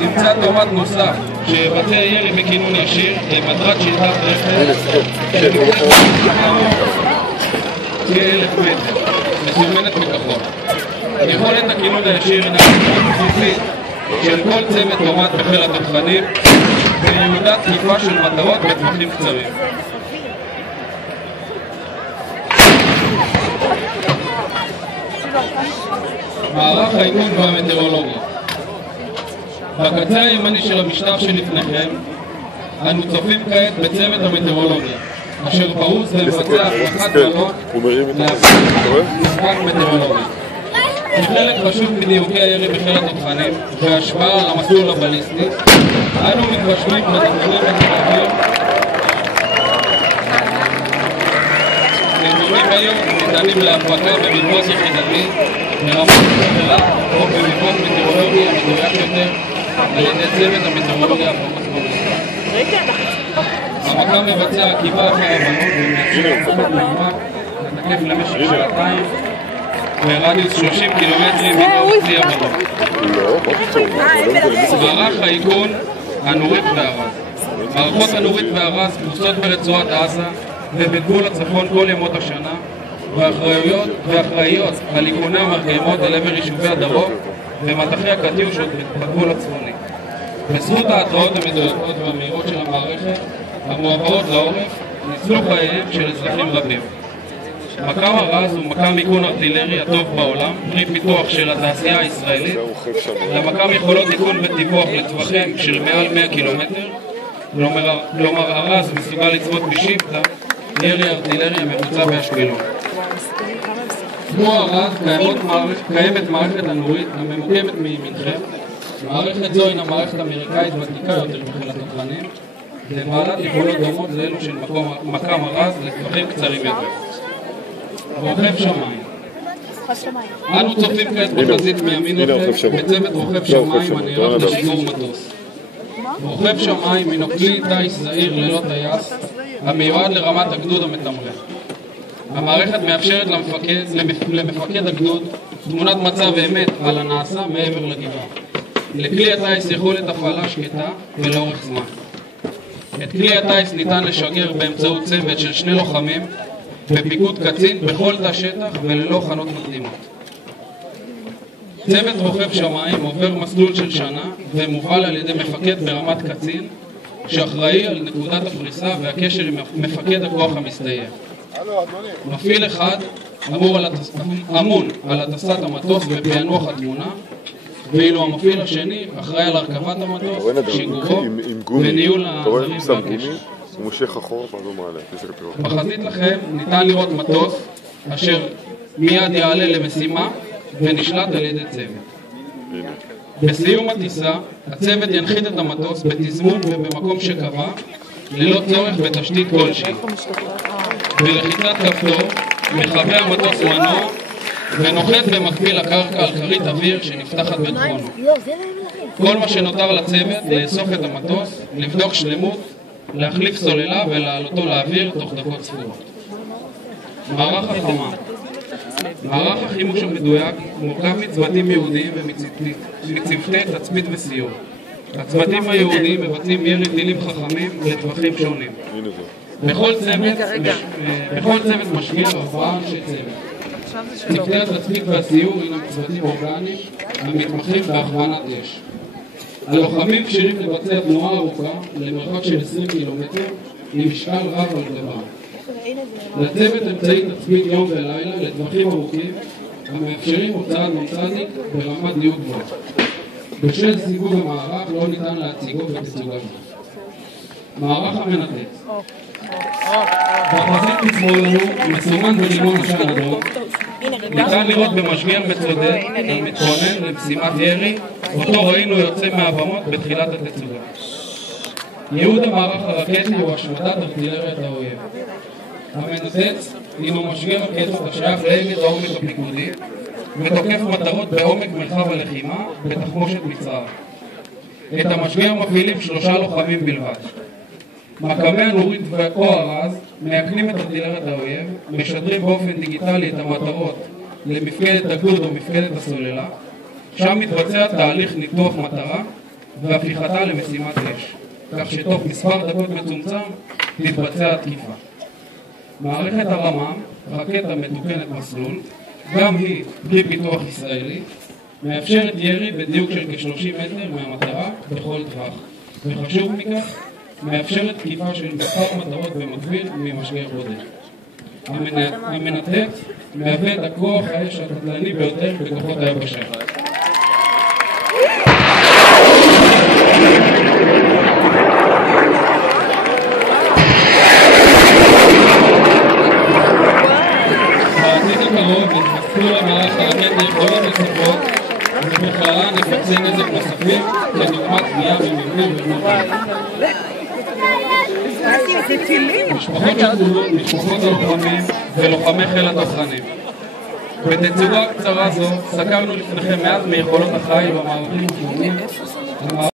נמצא תומת נוסף שיבצע ירי בכינון ישיר למטרת שטחת רכב כ-1,000 מטר, מסומנת בכחול. יכולת הכינון הישיר הינה בסיסית של כל צוות תומת בחיל התותחנים וייעודה תקיפה של מטרות בטווחים קצרים. מערך האיכון והמטאורולוגיה. בקצה הימני של המשטח שלפניכם אנו צופים כעת בצוות המטאורולוגיה אשר פרוס ומבצע הפרחת מנות להפסק מטאורולוגי. כחלק חשוב מדיוקי הירי בחיל התותחנים והשפעה על המסלול הבליסטי אנו מתרשמים בתכנונים מטאורולוגיים. נתונים אלו ניתנים להפקה במפות יחידתי ברמת החברה או במפות מטאורולוגיה מדויק יותר על ידי צוות המטאורולוגיה הפרמוס בוליסטי. המקם מבצע עקיבה אחר הבנות ומאפשר הפקות מהימה לתקף למשך שעתיים ברדיוס 30 קילומטרים מתוך צי הבנות. מערך האיכון הנורית והרז. מערכות הנורית והרז פרוסות ברצועת עזה ובגבול הצפון כל ימות השנה ואחראיות על איכוני המרגמות אל עבר יישובי הדרום ומטחי הקטיושות בגבול הצפוני. בזכות ההתראות המדויקות והמהירות של המערכת המועברות לעורף ניצלו חייהם של אזרחים רבים. מקם הרז הוא מקם איכון ארטילרי הטוב בעולם, פרי פיתוח של התעשייה הישראלית. למקם יכולות איכון וטיפוח לטווחים של מעל 100 קילומטר, כלומר הרז מסוגל לצפות בשיפטה ירי ארטילרי המבוצע באשקלון. כמו הרז קיימת מערכת הנורית הממוקמת מימינכם. מערכת זו הינה מערכת אמריקאית ותיקה יותר בחיל התותחנים ובעלת יכולות דומות לאלו של מקם הרז לטווחים קצרים יותר. רוכב שמיים. אנו צופים כעת בחזית מימין לכם בצוות רוכב שמיים הנערך לשיגור מטוס. רוכב שמיים הינו כלי טיס זעיר ללא טייס המיועד לרמת הגדוד המתמרן. המערכת מאפשרת למפקד הגדוד תמונת מצב אמת על הנעשה מעבר לגבעה. לכלי הטייס יכולת הפעלה שקטה ולאורך זמן. את כלי הטייס ניתן לשגר באמצעות צוות של 2 לוחמים בפיקוד קצין בכל תא שטח וללא חנות מקדימות. צוות רוכב שמיים עובר מסלול של שנה ומופעל על ידי מפקד ברמת קצין שאחראי על נקודת הפריסה והקשר עם מפקד הכוח המסתייע. מפעיל אחד אמון על הטסת המטוס ופענוח התמונה, ואילו המפעיל השני אחראי על הרכבת המטוס, שיגורו וניהול העזרים והקשר. בחזית לכם ניתן לראות מטוס אשר מיד יעלה למשימה ונשלט על ידי צוות. בסיום הטיסה הצוות ינחית את המטוס בתזמון ובמקום שקבע ללא צורך בתשתית כלשהי. בלחיצת כפתור מכבה המטוס מנוע ונוחת במקביל לקרקע על כרית אוויר שנפתחת בטחונו. כל מה שנותר לצוות לאסוף את המטוס, לבדוק שלמות, להחליף סוללה ולהעלותו לאוויר תוך דקות ספורות. מערך החמה. מערך החימוש המדויק מורכב מצוותים יהודיים ומצוותי תצפית וסיור. הצוותים היהודיים מבצעים ירי טילים חכמים לטווחים שונים. בכל צוות משקיע 4 אנשי צוות. צוותי התצפית והסיור הינם צוותים אורגניים המתמחים בהכוונת אש. הלוחמים כשירים לבצע תנועה ארוכה למרחק של 20 קילומטר עם משקל רב על גבם. לצוות אמצעי תצפית יום ולילה לטווחים ארוכים המאפשרים הוצאת נ"צ ברמת דיוק גבוהה. בשל סיווג המערך לא ניתן להציגו בתצוגה זו. מערך המנתץ. בחזית משמאל לנו מסומן ברימון עשן אדום. ניתן לראות במשגר מצודד המתכונן למשימת ירי אותו ראינו יוצא מהבמות בתחילת התצוגה. ייעוד המערך הרקטי הוא השמדת ארטילריית האויב. המנתץ הינו משגר רקטות השייך לעמק העומק הפיקודי ותוקף מטרות בעומק מרחב הלחימה בתחמושת מצרר. את המשגר מפעילים 3 לוחמים בלבד. מקמי הנורית או הרז מאכנים את ארטילריית האויב, משדרים באופן דיגיטלי את המטרות למפקדת הגדוד או מפקדת הסוללה, שם מתבצע תהליך ניתוח מטרה והפיכתה למשימת אש, כך שתוך מספר דקות מצומצם תתבצע התקיפה. מערכת הרמ"ם, רקטה מתוקנת מסלול, גם היא פרי פיתוח ישראלי, מאפשרת ירי בדיוק של כ-30 מטר מהמטרה בכל טווח, וחשוב מכך, מאפשרת תקיפה של מספר מטרות במקביל ממשגר בודד. המנתק מהווה את הכוח האש הקטלני ביותר בכוחות היבשה. בעתיד הקרוב יתווספו למערך הרקטה יכולות נוספות, ובכללן נפצי נזק נוספים כדוגמת בנייה במבנים ובנותים. משפחות הלוחמים ולוחמי חיל התותחנים. בתצורה קצרה זו סקרנו לפניכם מעט מיכולות החיל במערכים השונים